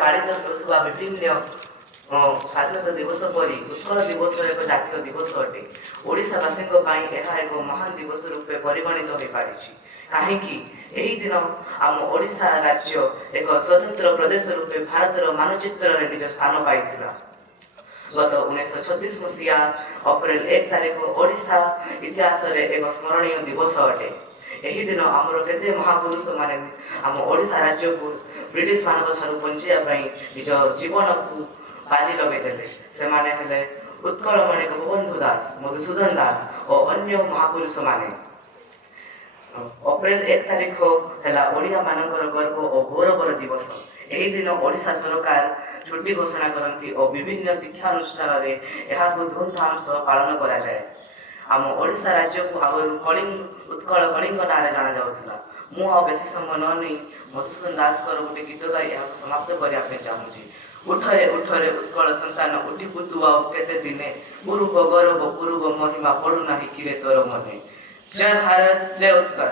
ପାଳିତ ହେଉଥିବା ବିଭିନ୍ନ ସ୍ୱାଧୀନତା ଦିବସ ପରି ଉତ୍କଳ ଦିବସ ଏକ ଜାତୀୟ ଦିବସ ଅଟେ। ଓଡ଼ିଶାବାସୀଙ୍କ ପାଇଁ ଏହା ଏକ ମହାନ ଦିବସ ରୂପେ ପରିଗଣିତ ହୋଇପାରିଛି। କାହିଁକି ଏହି ଦିନ ଆମ ଓଡ଼ିଶା ରାଜ୍ୟ ଏକ ସ୍ୱତନ୍ତ୍ର ପ୍ରଦେଶ ରୂପେ ଭାରତର ମାନଚିତ୍ରରେ ନିଜ ସ୍ଥାନ ପାଇଥିଲା। ଗତ 1936 ମସିହା ଅପ୍ରେଲ 1 ତାରିଖ ଓଡ଼ିଶା ଇତିହାସରେ ଏକ ସ୍ମରଣୀୟ ଦିବସ ଅଟେ। ଏହି ଦିନ ଆମର କେତେ ମହାପୁରୁଷମାନେ ଆମ ଓଡ଼ିଶା ରାଜ୍ୟକୁ ବ୍ରିଟିଶ ମାନଙ୍କ ଠାରୁ ବଞ୍ଚାଇବା ପାଇଁ ନିଜ ଜୀବନକୁ ବାଜି ଲଗାଇଦେଲେ। ସେମାନେ ହେଲେ ଉତ୍କଳମଣି ଗୋପବନ୍ଧୁ ଦାସ, ମଧୁସୂଦନ ଦାସ ଓ ଅନ୍ୟ ମହାପୁରୁଷମାନେ। ଅପ୍ରେଲ 1 ତାରିଖ ହେଲା ଓଡ଼ିଆମାନଙ୍କର ଗର୍ବ ଓ ଗୌରବର ଦିବସ। ଏହି ଦିନ ଓଡ଼ିଶା ସରକାର ଛୁଟି ଘୋଷଣା କରନ୍ତି ଓ ବିଭିନ୍ନ ଶିକ୍ଷାନୁଷ୍ଠାନରେ ଏହାକୁ ଧୁମଧାମ ସହ ପାଳନ କରାଯାଏ। ଆମ ଓଡ଼ିଶା ରାଜ୍ୟକୁ ଆଗରୁ ଉତ୍କଳ କଳିଙ୍ଗ ନାଁରେ ଜଣାଯାଉଥିଲା। ମୁଁ ଆଉ ବେଶୀ ସମୟ ନ ନେଇ ମଧୁସୂଦନ ଦାସଙ୍କର ଗୋଟେ ଗୀତ ଗାଇ ଏହାକୁ ସମାପ୍ତ କରିବା ପାଇଁ ଚାହୁଁଛି। ଉଠରେ ଉଠରେ ଉତ୍କଳ ସନ୍ତାନ ଉଠି ପୁତୁ ଆଉ କେତେ ଦିନେ, ପୂର୍ବ ଗୌରବ ପୂର୍ବ ମହିମା ପଡ଼ୁନାହିଁ କିରେ ତୋର ମନେ। ଜୟ ଭାରତ, ଜୟ ଉତ୍କଳ।